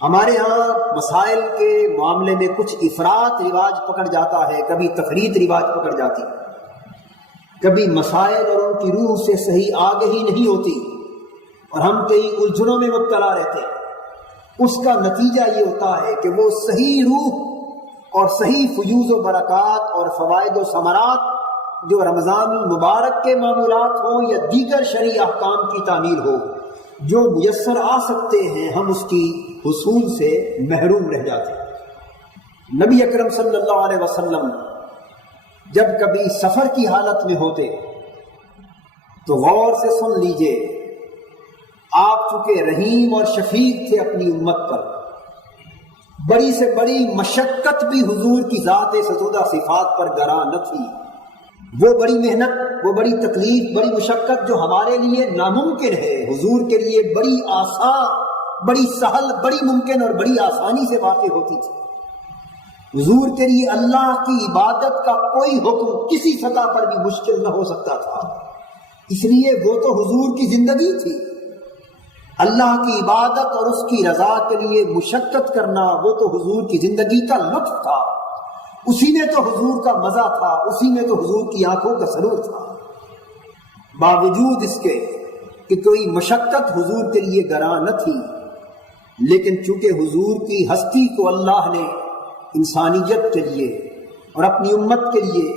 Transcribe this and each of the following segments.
ہمارے ہاں مسائل کے معاملے میں کچھ افراط رواج پکڑ جاتا ہے، کبھی تفریط رواج پکڑ جاتی، کبھی مسائل اور ان کی روح سے صحیح آگہی نہیں ہوتی اور ہم کئی الجھنوں میں مبتلا رہتے ہیں۔ اس کا نتیجہ یہ ہوتا ہے کہ وہ صحیح روح اور صحیح فیوز و برکات اور فوائد و ثمرات جو رمضان المبارک کے معمولات ہوں یا دیگر شرعی احکام کی تعمیل ہو جو میسر آ سکتے ہیں، ہم اس کی حصول سے محروم رہ جاتے ہیں۔ نبی اکرم صلی اللہ علیہ وسلم جب کبھی سفر کی حالت میں ہوتے تو غور سے سن لیجئے، آپ چونکہ رحیم اور شفیق تھے اپنی امت پر، بڑی سے بڑی مشقت بھی حضور کی ذات ستودہ صفات پر گراں نہ تھی۔ وہ بڑی محنت، وہ بڑی تکلیف، بڑی مشقت جو ہمارے لیے ناممکن ہے، حضور کے لیے بڑی آسان، بڑی سہل، بڑی ممکن اور بڑی آسانی سے واقع ہوتی تھی۔ حضور کے لیے اللہ کی عبادت کا کوئی حکم کسی سطح پر بھی مشکل نہ ہو سکتا تھا، اس لیے وہ تو حضور کی زندگی تھی۔ اللہ کی عبادت اور اس کی رضا کے لیے مشقت کرنا وہ تو حضور کی زندگی کا لطف تھا، اسی میں تو حضور کا مزہ تھا، اسی میں تو حضور کی آنکھوں کا سرور تھا۔ باوجود اس کے کہ کوئی مشقت حضور کے لیے گراں نہ تھی، لیکن چونکہ حضور کی ہستی کو اللہ نے انسانیت کے لیے اور اپنی امت کے لیے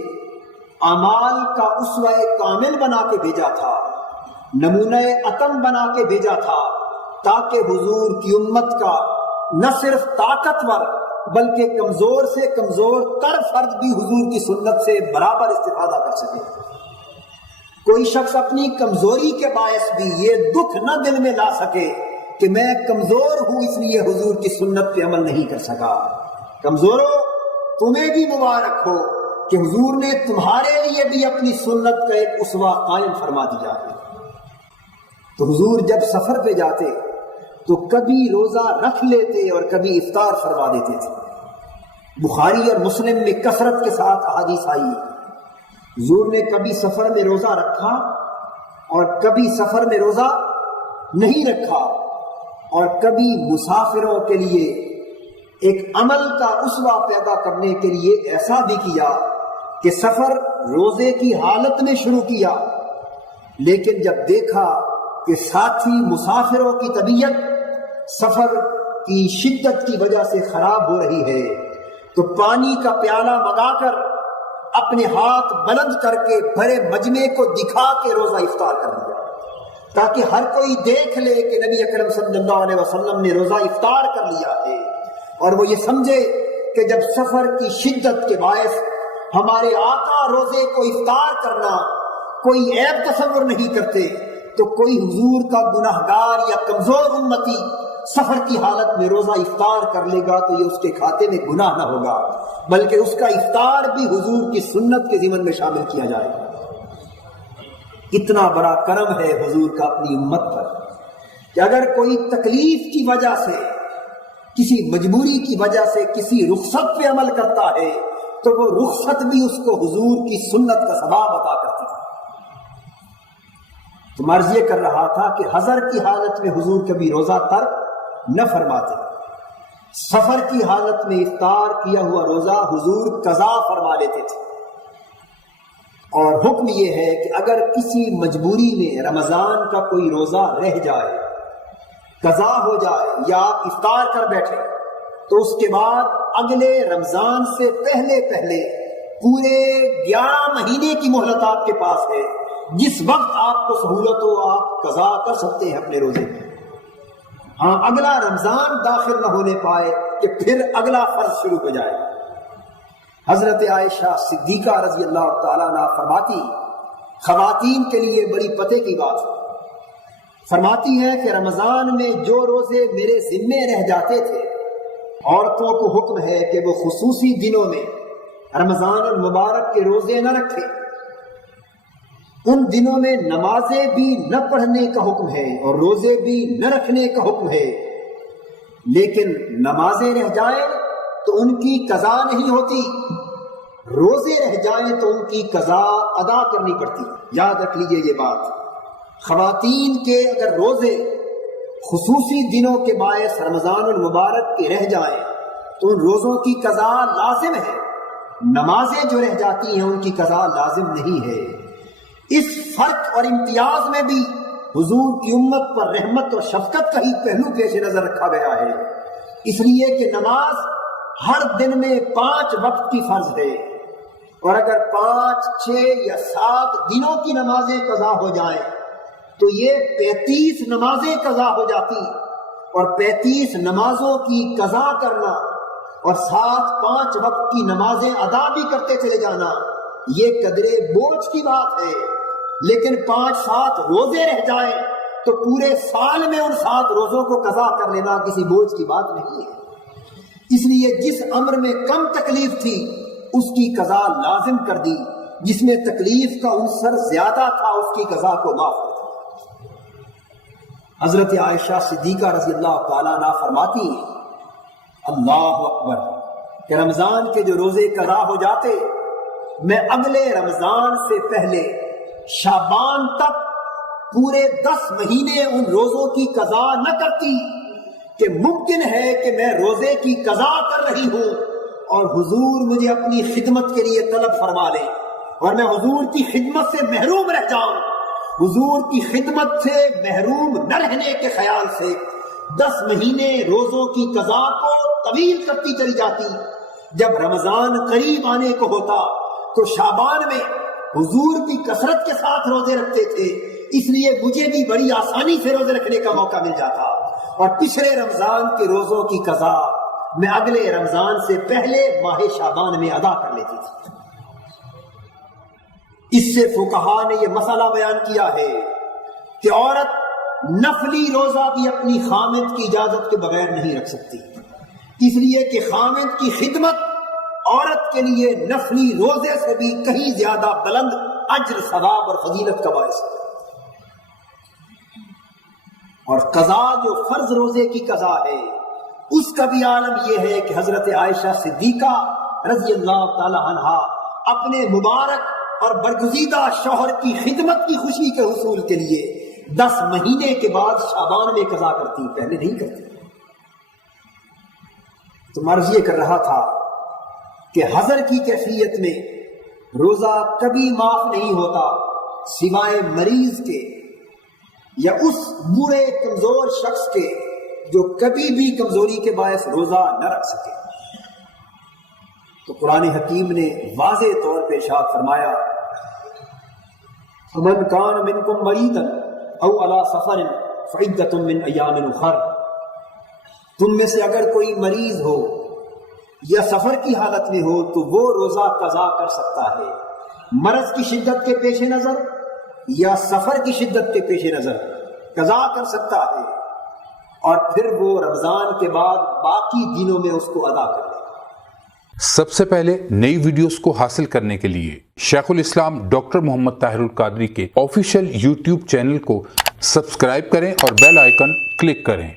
اعمال کا اسوہ کامل بنا کے بھیجا تھا، نمونہ اتم بنا کے بھیجا تھا، تاکہ حضور کی امت کا نہ صرف طاقتور بلکہ کمزور سے کمزور تر فرد بھی حضور کی سنت سے برابر استفادہ کر سکے۔ کوئی شخص اپنی کمزوری کے باعث بھی یہ دکھ نہ دل میں لا سکے کہ میں کمزور ہوں اس لیے حضور کی سنت پہ عمل نہیں کر سکا۔ کمزوروں، تمہیں بھی مبارک ہو کہ حضور نے تمہارے لیے بھی اپنی سنت کا ایک اسوہ قائم فرما دیا ہے۔ تو حضور جب سفر پہ جاتے تو کبھی روزہ رکھ لیتے اور کبھی افطار فرما دیتے تھے۔ بخاری اور مسلم میں کثرت کے ساتھ احادیث آئی ہے، حضور نے کبھی سفر میں روزہ رکھا اور کبھی سفر میں روزہ نہیں رکھا، اور کبھی مسافروں کے لیے ایک عمل کا اسوہ پیدا کرنے کے لیے ایسا بھی کیا کہ سفر روزے کی حالت میں شروع کیا، لیکن جب دیکھا کہ ساتھی مسافروں کی طبیعت سفر کی شدت کی وجہ سے خراب ہو رہی ہے تو پانی کا پیالہ منگا کر اپنے ہاتھ بلند کر کے بھرے مجمع کو دکھا کے روزہ افطار کر لیا، تاکہ ہر کوئی دیکھ لے کہ نبی اکرم صلی اللہ علیہ وسلم نے روزہ افطار کر لیا ہے، اور وہ یہ سمجھے کہ جب سفر کی شدت کے باعث ہمارے آقا روزے کو افطار کرنا کوئی عیب تصور نہیں کرتے، تو کوئی حضور کا گناہگار یا کمزور امتی سفر کی حالت میں روزہ افطار کر لے گا تو یہ اس کے کھاتے میں گناہ نہ ہوگا، بلکہ اس کا افطار بھی حضور کی سنت کے ضمن میں شامل کیا جائے گا۔ اتنا بڑا کرم ہے حضور کا اپنی امت پر کہ اگر کوئی تکلیف کی وجہ سے، کسی مجبوری کی وجہ سے کسی رخصت پہ عمل کرتا ہے تو وہ رخصت بھی اس کو حضور کی سنت کا ثواب عطا کرتی ہے۔ تو مرض یہ کر رہا تھا کہ حضر کی حالت میں حضور کبھی روزہ ترک نہ فرماتے، سفر کی حالت میں افطار کیا ہوا روزہ حضور قضا فرما لیتے تھے، اور حکم یہ ہے کہ اگر کسی مجبوری میں رمضان کا کوئی روزہ رہ جائے، قضا ہو جائے یا افطار کر بیٹھے تو اس کے بعد اگلے رمضان سے پہلے پورے 11 مہینے کی مہلت آپ کے پاس ہے، جس وقت آپ کو سہولت ہو آپ قضا کر سکتے ہیں اپنے روزے میں۔ ہاں، اگلا رمضان داخل نہ ہونے پائے کہ پھر اگلا فرض شروع ہو جائے۔ حضرت عائشہ صدیقہ رضی اللہ تعالیٰ عنہ فرماتی، خواتین کے لیے بڑی پتے کی بات ہے، فرماتی ہیں کہ رمضان میں جو روزے میرے ذمے رہ جاتے تھے، عورتوں کو حکم ہے کہ وہ خصوصی دنوں میں رمضان المبارک کے روزے نہ رکھے، ان دنوں میں نمازیں بھی نہ پڑھنے کا حکم ہے اور روزے بھی نہ رکھنے کا حکم ہے، لیکن نمازیں رہ جائیں تو ان کی قضا نہیں ہوتی، روزے رہ جائیں تو ان کی قضا ادا کرنی پڑتی۔ یاد رکھ لیجئے یہ بات، خواتین کے اگر روزے خصوصی دنوں کے باعث رمضان المبارک کے رہ جائیں تو ان روزوں کی قضا لازم ہے، نمازیں جو رہ جاتی ہیں ان کی قضا لازم نہیں ہے۔ اس فرق اور امتیاز میں بھی حضور کی امت پر رحمت اور شفقت کا ہی پہلو پیش نظر رکھا گیا ہے، اس لیے کہ نماز ہر دن میں 5 وقت کی فرض ہے، اور اگر 5، 6 یا 7 دنوں کی نمازیں قضا ہو جائیں تو یہ 35 نمازیں قضا ہو جاتی، اور 35 نمازوں کی قضا کرنا اور ساتھ 5 وقت کی نمازیں ادا بھی کرتے چلے جانا یہ قدرے بوجھ کی بات ہے۔ لیکن 5-7 روزے رہ جائیں تو پورے سال میں ان 7 روزوں کو قضا کر لینا کسی بوجھ کی بات نہیں ہے۔ اس لیے جس امر میں کم تکلیف تھی اس کی قضا لازم کر دی، جس میں تکلیف کا عنصر زیادہ تھا اس کی قضا کو معاف کر دی۔ حضرت عائشہ صدیقہ رضی اللہ تعالیٰ عنہ فرماتی ہیں، اللہ اکبر، کہ رمضان کے جو روزے قضا ہو جاتے میں اگلے رمضان سے پہلے شعبان تک پورے 10 مہینے ان روزوں کی قضا نہ کرتی کہ ممکن ہے کہ میں روزے کی قضا کر رہی ہوں اور حضور مجھے اپنی خدمت کے لیے طلب فرما لے اور میں حضور کی خدمت سے محروم رہ جاؤں۔ حضور کی خدمت سے محروم نہ رہنے کے خیال سے 10 مہینے روزوں کی قضا کو طویل کرتی چلی جاتی۔ جب رمضان قریب آنے کو ہوتا تو شعبان میں حضور بھی کثرت کے ساتھ روزے رکھتے تھے، اس لیے مجھے بھی بڑی آسانی سے روزے رکھنے کا موقع مل جاتا، اور پچھلے رمضان کے روزوں کی قضا میں اگلے رمضان سے پہلے ماہ شعبان میں ادا کر لیتی تھی۔ اس سے فقہا نے یہ مسئلہ بیان کیا ہے کہ عورت نفلی روزہ بھی اپنی خامد کی اجازت کے بغیر نہیں رکھ سکتی، اس لیے کہ خامد کی خدمت عورت کے لیے نفلی روزے سے بھی کہیں زیادہ بلند اجر، ثواب اور فضیلت کا باعث ہے۔ اور قضا جو فرض روزے کی قضا ہے اس کا بھی عالم یہ ہے کہ حضرت عائشہ صدیقہ رضی اللہ تعالی عنہا اپنے مبارک اور برگزیدہ شوہر کی خدمت کی خوشی کے حصول کے لیے 10 مہینے کے بعد شعبان میں قضا کرتی، پہلے نہیں کرتی۔ تو عرض یہ کر رہا تھا کہ حضر کی کیفیت میں روزہ کبھی معاف نہیں ہوتا سوائے مریض کے یا اس بوڑھے کمزور شخص کے جو کبھی بھی کمزوری کے باعث روزہ نہ رکھ سکے۔ تو قرآن حکیم نے واضح طور پہ ارشاد فرمایا، فَمَنْ كَانَ مِنْكُمْ مَرِيضًا أَوْ عَلَى سَفَرٍ فَعِدَّةٌ مِّنْ أَيَّامٍ أُخَرَ، تم میں سے اگر کوئی مریض ہو یا سفر کی حالت میں ہو تو وہ روزہ قضا کر سکتا ہے، مرض کی شدت کے پیش نظر یا سفر کی شدت کے پیش نظر قضا کر سکتا ہے، اور پھر وہ رمضان کے بعد باقی دنوں میں اس کو ادا کر لے۔ سب سے پہلے نئی ویڈیوز کو حاصل کرنے کے لیے شیخ الاسلام ڈاکٹر محمد طاہر القادری کے آفیشیل یوٹیوب چینل کو سبسکرائب کریں اور بیل آئیکن کلک کریں۔